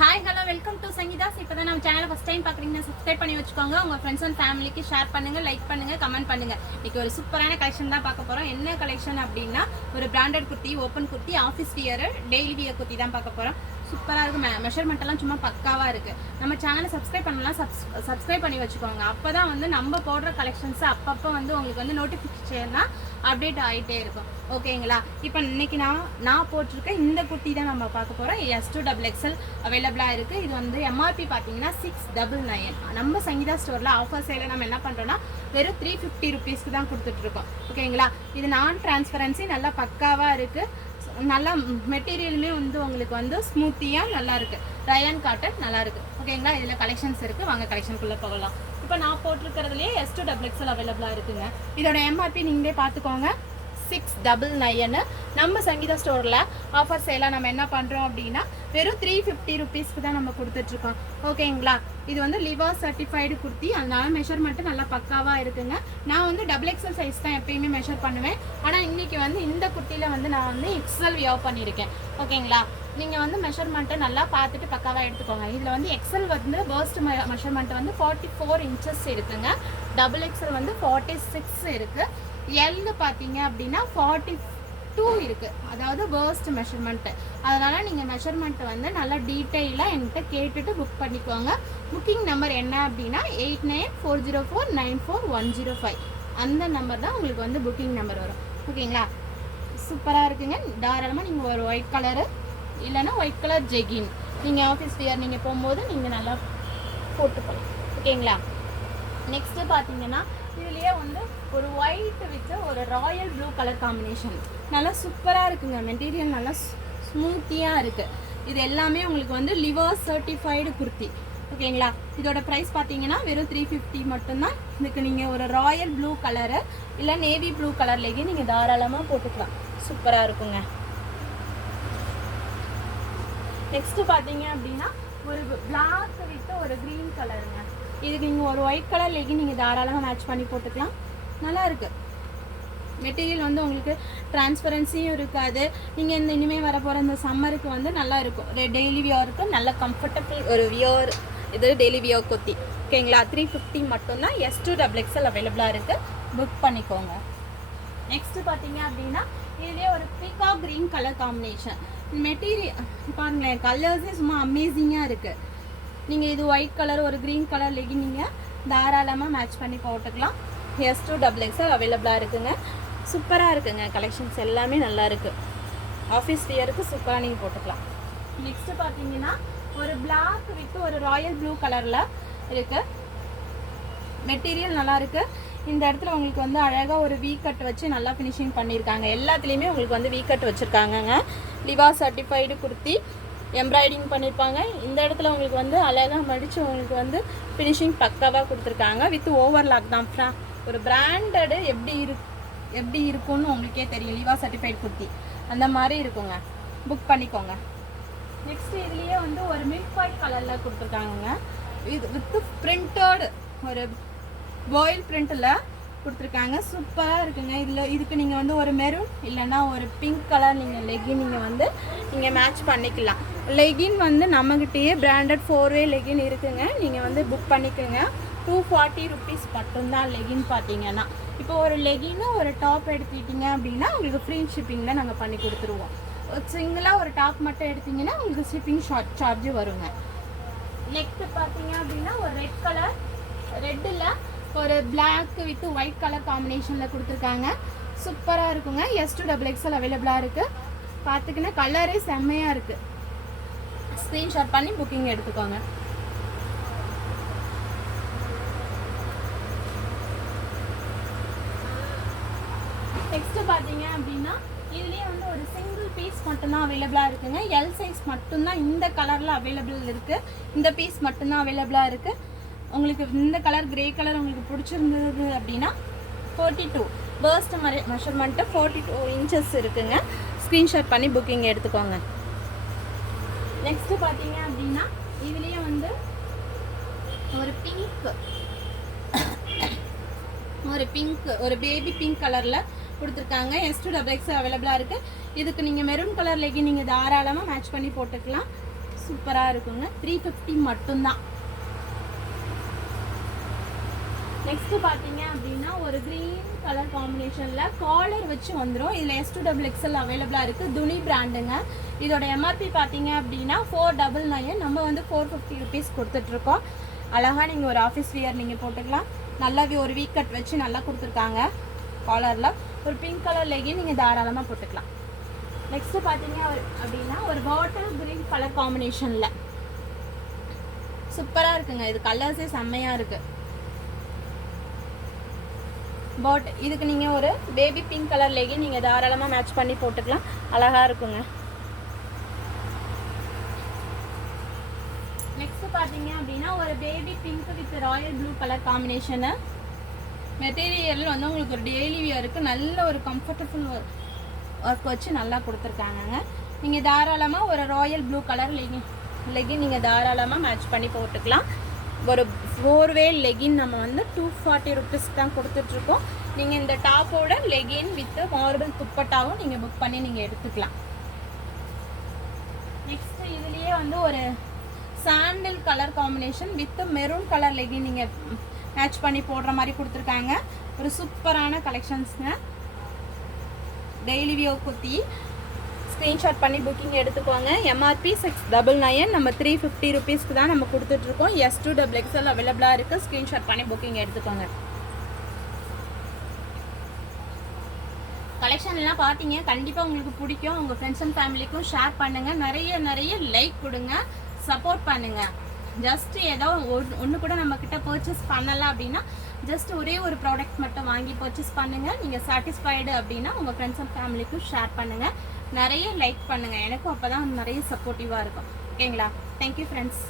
Hi hello welcome to Sangeetha's. இப்போ தான் நம்ம சேனலை ஃபஸ்ட் டைம் பார்க்குறீங்கன்னா சப்ஸ்கிரைப் பண்ணி வச்சுக்கோங்க. உங்கள் ஃப்ரெண்ட்ஸ் அண்ட் ஃபேமிலிக்கு ஷேர் பண்ணுங்கள், லைக் பண்ணுங்கள், கமெண்ட் பண்ணுங்கள். இன்றைக்கி ஒரு சூப்பரான கலெக்ஷன் தான் பார்க்க போகிறோம். என்ன கலெக்ஷன் அப்படின்னா ஒரு branded kurti, open kurti, office wear, daily wear kurti தான் பார்க்க போகிறோம். சூப்பராக இருக்குது. மெஷர்மெண்ட் எல்லாம் சும்மா பக்காவாக இருக்குது. நம்ம சேனலை சப்ஸ்கிரைப் பண்ணலாம், சப்ஸ்கிரைப் பண்ணி வச்சுக்கோங்க. அப்போ தான் வந்து நம்ம போடுற கலெக்ஷன்ஸை அப்பப்போ வந்து உங்களுக்கு வந்து நோட்டிஃபிகேஷன்னா அப்டேட் ஆகிட்டே இருக்கும். ஓகேங்களா? இப்போ இன்னைக்கு நான் போட்டிருக்கேன் இந்த குர்த்தி தான் நம்ம பார்க்க போகிறோம். S2XXL அவைலபிளாக இருக்குது. இது வந்து எம்ஆர்பி பார்த்தீங்கன்னா 699. நம்ம சங்கீதா ஸ்டோரில் ஆஃபர் சேலில் நம்ம என்ன பண்ணுறோன்னா வெறும் 350 ருபீஸ்க்கு தான் கொடுத்துட்ருக்கோம். ஓகேங்களா? இது நான் டிரான்ஸ்பரன்சி நல்லா பக்காவாக இருக்குது. நல்லா மெட்டீரியலுமே வந்து உங்களுக்கு வந்து ஸ்மூத்தியாக நல்லா இருக்குது. ரயான் காட்டன் நல்லா இருக்குது. ஓகேங்களா? இதில் கலெக்ஷன்ஸ் இருக்குது. வாங்க கலெக்ஷனுக்குள்ளே போகலாம். இப்போ நான் போட்டிருக்கிறதுலேயே S2XXL அவைலபிளாக இருக்குங்க. இதோட எம்ஆர்பி நீங்களே பார்த்துக்கோங்க, 699. நம்ம சங்கீதா ஸ்டோரில் ஆஃபர் சேலாக நம்ம என்ன பண்ணுறோம் அப்படின்னா வெறும் 350 ருபீஸ்க்கு தான் நம்ம கொடுத்துட்ருக்கோம். ஓகேங்களா? இது வந்து லிவா சர்டிஃபைடு குர்த்தி, அதனால மெஷர்மெண்ட்டு நல்லா பக்காவாக இருக்குங்க. நான் வந்து XXL சைஸ் தான் எப்பயுமே மெஷர் பண்ணுவேன். ஆனால் இன்றைக்கி வந்து இந்த குர்த்தியில் வந்து நான் வந்து XL வியர் பண்ணியிருக்கேன். ஓகேங்களா? நீங்கள் வந்து மெஷர்மெண்ட்டை நல்லா பார்த்துட்டு பக்காவாக எடுத்துக்கோங்க. இதில் வந்து XL வந்து பர்ஸ்ட் மெஷர்மெண்ட் வந்து 44 இன்ச்சஸ் இருக்குங்க. XXL வந்து 46 இருக்குது. எல்லு பார்த்தீங்க அப்படின்னா 42 இருக்குது. அதாவது பர்ஸ்ட் மெஷர்மெண்ட்டு. அதனால் நீங்கள் மெஷர்மெண்ட்டை வந்து நல்லா டீட்டெயிலாக என்கிட்ட கேட்டுட்டு புக் பண்ணிக்கோங்க. புக்கிங் நம்பர் என்ன அப்படின்னா 8940494105. அந்த நம்பர் தான் உங்களுக்கு வந்து புக்கிங் நம்பர் வரும். ஓகேங்களா? சூப்பராக இருக்குங்க. தாராளமாக நீங்கள் ஒரு ஒயிட் கலரு இல்லைன்னா ஒயிட் கலர் ஜெகின் நீங்கள் ஆஃபீஸ் வியர் நீங்கள் போகும்போது நீங்கள் நல்லா போட்டுக்கலாம். ஓகேங்களா? நெக்ஸ்ட்டு பார்த்தீங்கன்னா இதுலேயே வந்து ஒரு ஒயிட் வித் ஒரு ராயல் ப்ளூ கலர் காம்பினேஷன் நல்லா சூப்பராக இருக்குங்க. மெட்டீரியல் நல்லா ஸ்மூத்தியாக இருக்குது. இது எல்லாமே உங்களுக்கு வந்து லிவர் சர்டிஃபைடு குர்த்தி. ஓகேங்களா? இதோட ப்ரைஸ் பார்த்தீங்கன்னா வெறும் 350 மட்டும்தான். இதுக்கு நீங்கள் ஒரு ராயல் ப்ளூ கலரு இல்லை நேவி ப்ளூ கலர்லேயே நீங்கள் தாராளமாக போட்டுக்கலாம். சூப்பராக இருக்குங்க. நெக்ஸ்ட்டு பார்த்தீங்க அப்படின்னா ஒரு பிளாக் வித் ஒரு க்ரீன் கலருங்க. இதுக்கு நீங்கள் ஒரு ஒயிட் கலர் லெகின் நீங்கள் தாராளமாக மேட்ச் பண்ணி போட்டுக்கலாம். நல்லா இருக்குது. மெட்டீரியல் வந்து உங்களுக்கு டிரான்ஸ்பரன்சியும் இருக்காது. நீங்கள் இந்த இனிமேல் வர போகிற இந்த சம்மருக்கு வந்து நல்லா இருக்கும். டெய்லி வியருக்கு நல்ல கம்ஃபர்டபுள் ஒரு வியர். இது டெய்லி வியர் குர்த்தி. ஓகேங்களா? 350 மட்டும்தான். S2XXL அவைலபிளாக இருக்குது. புக் பண்ணிக்கோங்க. நெக்ஸ்ட்டு பார்த்தீங்க அப்படின்னா இதுலேயே ஒரு peacock green colour combination. Material பாருங்களேன், கலர்ஸே சும்மா அமேசிங்காக இருக்குது. நீங்கள் இது ஒயிட் கலர் ஒரு க்ரீன் கலர் லெகின் நீங்கள் தாராளமாக மேட்ச் பண்ணி போட்டுக்கலாம். S2XXL அவைலபிளாக இருக்குங்க. சூப்பராக இருக்குங்க. கலெக்ஷன்ஸ் எல்லாமே நல்லா இருக்குது. ஆஃபீஸ் வியருக்கு சூப்பராக நீங்கள் போட்டுக்கலாம். நெக்ஸ்ட்டு பார்த்தீங்கன்னா ஒரு பிளாக் வித் ஒரு ராயல் ப்ளூ கலரில் இருக்குது. மெட்டீரியல் நல்லா இருக்குது. இந்த இடத்துல உங்களுக்கு வந்து அழகாக ஒரு வீ கட் வச்சு நல்லா ஃபினிஷிங் பண்ணியிருக்காங்க. எல்லாத்துலேயுமே உங்களுக்கு வந்து வீ கட் வச்சுருக்காங்கங்க. லிவா சர்டிஃபைடு குர்த்தி எம்ப்ராய்டிங் பண்ணியிருப்பாங்க. இந்த இடத்துல உங்களுக்கு வந்து அழகாக மடித்து உங்களுக்கு வந்து ஃபினிஷிங் பக்காவாக கொடுத்துருக்காங்க. வித் ஓவர்லாக் தான். ஒரு பிராண்டடு எப்படி இருக்கும்னு உங்களுக்கே தெரியும். லிவா சர்டிஃபைடு குர்த்தி அந்த மாதிரி இருக்குங்க. புக் பண்ணிக்கோங்க. நெக்ஸ்ட் இதுலேயே வந்து ஒரு மில்க் ஒயிட் கலரில் கொடுத்துருக்காங்க. இது வித் பிரிண்டட் ஒரு பாயில் பிரிண்டில் கொடுத்துருக்காங்க. சூப்பராக இருக்குங்க. இதுக்கு நீங்கள் வந்து ஒரு மெரூன் இல்லைன்னா ஒரு பிங்க் கலர் நீங்கள் லெகின் நீங்கள் வந்து நீங்கள் மேட்ச் பண்ணிக்கலாம். லெகின் வந்து நம்மகிட்டயே பிராண்டட் 4-way லெகின் இருக்குங்க. நீங்கள் வந்து புக் பண்ணிக்கோங்க. 240 ருபீஸ் மட்டும்தான் லெகின் பார்த்தீங்கன்னா. இப்போ ஒரு லெகின்னு ஒரு டாப் எடுத்துக்கிட்டிங்க அப்படின்னா உங்களுக்கு ஃப்ரீ ஷிப்பிங்கில் நாங்கள் பண்ணி கொடுத்துருவோம். சிங்கிளாக ஒரு டாப் மட்டும் எடுத்திங்கன்னா உங்களுக்கு ஷிப்பிங் சார்ஜு வருங்க. நெக்ஸ்ட்டு பார்த்தீங்க அப்படின்னா ஒரு ரெட் கலர், ரெட்டில் ஒரு பிளாக் வித் ஒயிட் கலர் காம்பினேஷனில் கொடுத்துருக்காங்க. சூப்பராக இருக்குங்க. S2XXL அவைலபிளாக இருக்குது. பார்த்துக்கினா கலரே செம்மையாக இருக்குது. ஸ்க்ரீன்ஷாட் பண்ணி புக்கிங் எடுத்துக்கோங்க. நெக்ஸ்ட்டு பார்த்தீங்க அப்படின்னா இதுலேயே வந்து ஒரு சிங்கிள் பீஸ் மட்டும்தான் அவைலபிளாக இருக்குங்க. எல் சைஸ் மட்டும்தான் இந்த கலரில் அவைலபிள் இருக்குது. இந்த பீஸ் மட்டும்தான் அவைலபிளாக இருக்குது. உங்களுக்கு இந்த கலர் கிரே கலர் உங்களுக்கு பிடிச்சிருந்தது அப்படின்னா 42 பர்ஸ்ட் மெஷர்மெண்ட்டு 42 இன்ச்சஸ் இருக்குங்க. ஸ்க்ரீன்ஷாட் பண்ணி புக்கிங் எடுத்துக்கோங்க. நெக்ஸ்ட்டு பார்த்தீங்க அப்படின்னா இதுலேயே வந்து ஒரு பிங்க் ஒரு பேபி பிங்க் கலரில் கொடுத்துருக்காங்க. S2XXL அவைலபிளாக இருக்குது. இதுக்கு நீங்கள் மெரூன் கலர் லெகின் நீங்கள் தாராளமாக மேட்ச் பண்ணி போட்டுக்கலாம். சூப்பராக இருக்குங்க. 350 மட்டும்தான். நெக்ஸ்ட் பார்த்தீங்க அப்படின்னா ஒரு க்ரீன் கலர் காம்பினேஷனில் காலர் வச்சு வந்துடும். இதில் S2XXL அவைலபிளாக இருக்குது. துணி பிராண்டுங்க. இதோட எம்ஆர்பி பார்த்தீங்க அப்படின்னா 499. நம்ம வந்து 450 ருபீஸ் கொடுத்துட்ருக்கோம். அழகாக நீங்கள் ஒரு ஆஃபீஸ் வியர் நீங்கள் போட்டுக்கலாம். நல்லாவே ஒரு வீக் கட் வச்சு நல்லா கொடுத்துருக்காங்க. காலரில் ஒரு பிங்க் கலர் லெகின் நீங்கள் தாராளமாக போட்டுக்கலாம். நெக்ஸ்ட்டு பார்த்தீங்க அப்படின்னா ஒரு பாட்டில் க்ரீன் கலர் காம்பினேஷனில் சூப்பராக இருக்குங்க. இது கலர்ஸே செம்மையாக இருக்குது. இதுக்கு நீங்கள் ஒரு பேபி பிங்க் கலர் லெகின் நீங்கள் தாராளமாக மேட்ச் பண்ணி போட்டுக்கலாம். அழகாக இருக்குங்க. நெக்ஸ்ட் பார்த்தீங்க அப்படின்னா ஒரு baby pink with Royal blue colour combination. Material வந்து உங்களுக்கு ஒரு டெய்லி வியருக்கு நல்ல ஒரு கம்ஃபர்டபுள் ஒர்க் வச்சு நல்லா கொடுத்துருக்காங்கங்க. நீங்கள் தாராளமாக ஒரு ராயல் ப்ளூ கலர் லெகின் நீங்கள் தாராளமாக மேட்ச் பண்ணி போட்டுக்கலாம். ஒரு 4-வே லெகின் நம்ம வந்து 240 ருபீஸ் தான் கொடுத்துட்ருக்கோம். நீங்கள் இந்த டாப்போட லெகின் வித் மார்பிள் துப்பட்டாவும் நீங்கள் புக் பண்ணி நீங்கள் எடுத்துக்கலாம். நெக்ஸ்ட் இதுலேயே வந்து ஒரு சாண்டில் colour combination with maroon colour legging நீங்கள் மேட்ச் பண்ணி போடுற மாதிரி கொடுத்துருக்காங்க. ஒரு சூப்பரான கலெக்ஷன்ஸுங்க. டெய்லி வியர் குர்த்தி ஸ்க்ரீன்ஷாட் பண்ணி புக்கிங் எடுத்துக்கோங்க. எம்ஆர்பி 699. நம்ம 350 ருபீஸ்க்கு தான் நம்ம கொடுத்துட்ருக்கோம். S2XXL அவைலபிளாக இருக்குது. ஸ்க்ரீன்ஷாட் பண்ணி புக்கிங் எடுத்துக்கோங்க. கலெக்ஷன்லாம் பார்த்தீங்க கண்டிப்பாக உங்களுக்கு பிடிக்கும். உங்கள் ஃப்ரெண்ட்ஸ் அண்ட் ஃபேமிலிக்கும் ஷேர் பண்ணுங்கள். நிறைய லைக் கொடுங்க, சப்போர்ட் பண்ணுங்கள். ஜஸ்ட் ஏதோ ஒன்று கூட நம்மக்கிட்ட பர்ச்சேஸ் பண்ணலை அப்படின்னா ஜஸ்ட் ஒரே ஒரு ப்ராடக்ட் மட்டும் வாங்கி பர்ச்சேஸ் பண்ணுங்கள். நீங்கள் சாட்டிஸ்ஃபைடு அப்படின்னா உங்கள் ஃப்ரெண்ட்ஸ் அண்ட் ஃபேமிலிக்கும் ஷேர் பண்ணுங்கள். நிறைய லைக் பண்ணுங்கள். எனக்கும் அப்போ தான் நிறைய சப்போர்ட்டிவாக இருக்கும். ஓகேங்களா? Thank you friends.